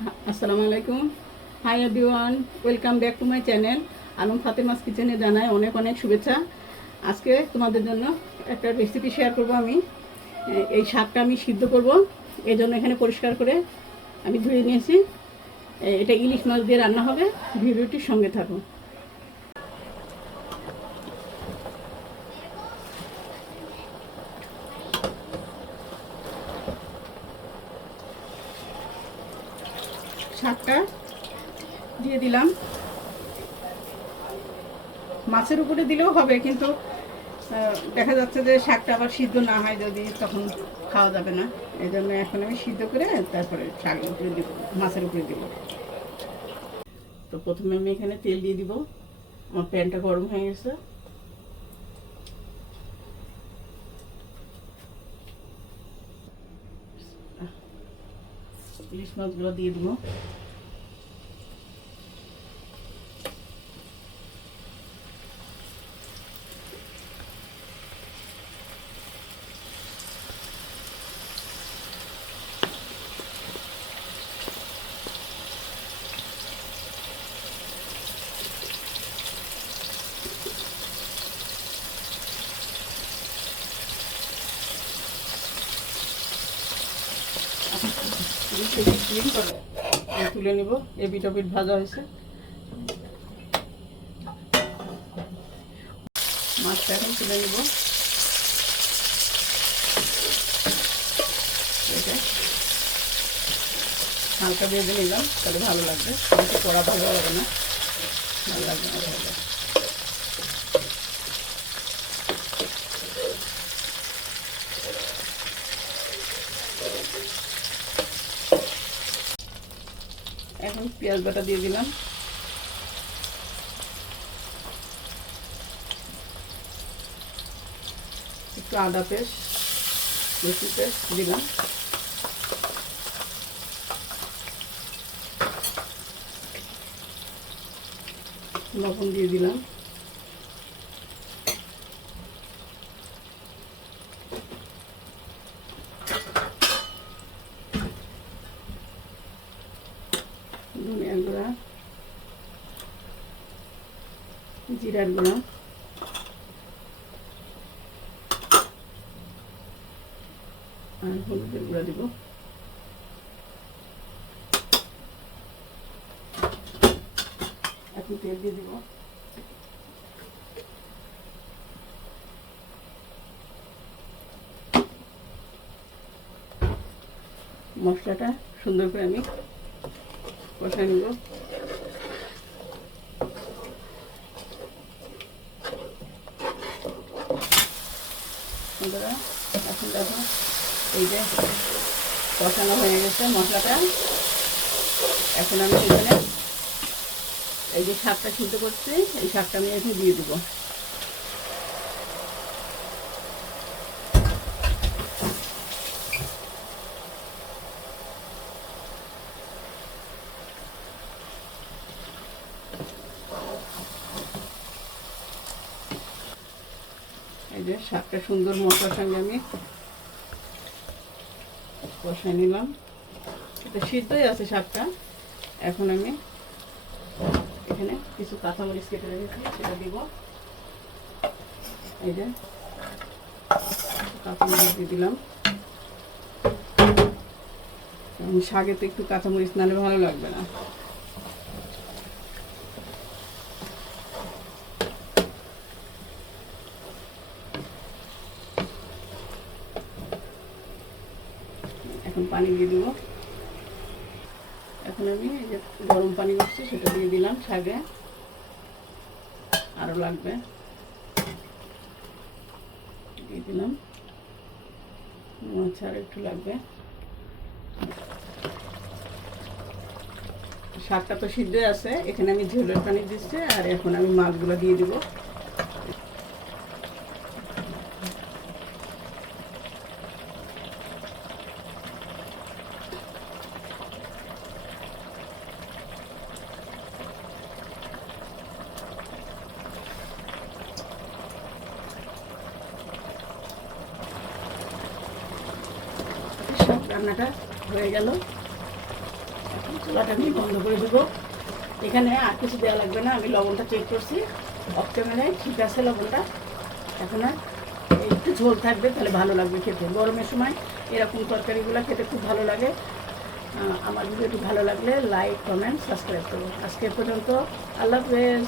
আসসালামু আলাইকুম। Hi everyone, welcome back to my channel. Alam Fatema's কিচেনে জানাই অনেক অনেক শুভেচ্ছা। আজকে তোমাদের জন্য একটা রেসিপি শেয়ার করব। আমি এই শাকটা আমি সিদ্ধ করব, এই জন্য এখানে পরিষ্কার করে আমি ধুয়ে নিয়েছি। এটা ইলিশ মাছ দিয়ে রান্না হবে। ভিডিওটির সঙ্গে থাকো। শাকটা দিয়ে দিলাম। মাছের উপরে দিলেও হবে, কিন্তু দেখা যাচ্ছে যে শাকটা আবার সিদ্ধ না হয় যদি, তখন খাওয়া যাবে না। এই জন্য এখন আমি সিদ্ধ করে তারপরে শাকের উপরে দিব, মাছের উপরে দিব। তো প্রথমে আমি এখানে তেল দিয়ে দিব। আমার প্যানটা গরম হয়ে গেছে। ইলিশ মাছগুলো দিয়ে দিব। ক্লিন করে তুলে নিব। এপিট ওপিট ভাজা হয়েছে। মাছটা এখন তুলে নিব। এটা হালকা ভেজে নিলাম, তাহলে ভালো লাগবে। বেশি কড়া ভালো লাগে না, ভালো লাগবে না তাহলে। এখন পেঁয়াজ বাটা দিয়ে দিলাম। একটু আদা পেস্ট, রসুন পেস্ট দিলাম। লবণ দিয়ে দিলাম। ধনিয়ার গুঁড়া, জিরার গুঁড়া, আর হলুদের গুঁড়া দিব। এখন তেল দিয়ে দিব। মশলাটা সুন্দর করে আমি কষাই নেব। বন্ধুরা, এখন দেখো এই যে কষানো হয়ে গেছে মশলাটা। এখন আমি এখানে এই যে শাকটা সিদ্ধ করছি, এই শাকটা আমি এখানে দিয়ে দেবো। এই যে শাকটা সুন্দর মশলার সঙ্গে আমি কষাই নিলাম। এটা সিদ্ধই আছে শাকটা। এখন আমি এখানে কিছু কাঁচামরিচ কেটে রেখেছি, সেটা দিব। এই যে কাঁচামরিচ দিয়ে দিলাম। শাকে তো একটু কাঁচামরিচ নাহলে ভালো লাগবে না। এখন পানি দিয়ে দিব। এখন আমি এই যে গরম পানি করছি, সেটা দিয়ে দিলাম শাকে। আরও লাগবে, দিয়ে দিলাম। মাছ আর একটু লাগবে। শাকটা তো সিদ্ধ আছে, এখানে আমি ঝোলের পানি দিচ্ছি। আর এখন আমি মাছগুলো দিয়ে দিব। সব রান্নাটা হয়ে গেল। চুলাটা আমি বন্ধ করে দেবো। এখানে আর কিছু দেওয়া লাগবে না, আমি লবণটা চেক করছি অফ ক্যামেরায়, ঠিক আছে লবণটা। এখন আর একটু ঝোল থাকবে, তাহলে ভালো লাগবে খেতে। গরমের সময় এরকম তরকারিগুলো খেতে খুব ভালো লাগে। আমার ভিডিওটি ভালো লাগলে লাইক, কমেন্ট, সাবস্ক্রাইব করুন। আজকে পর্যন্ত, আল্লাহ হাফেজ।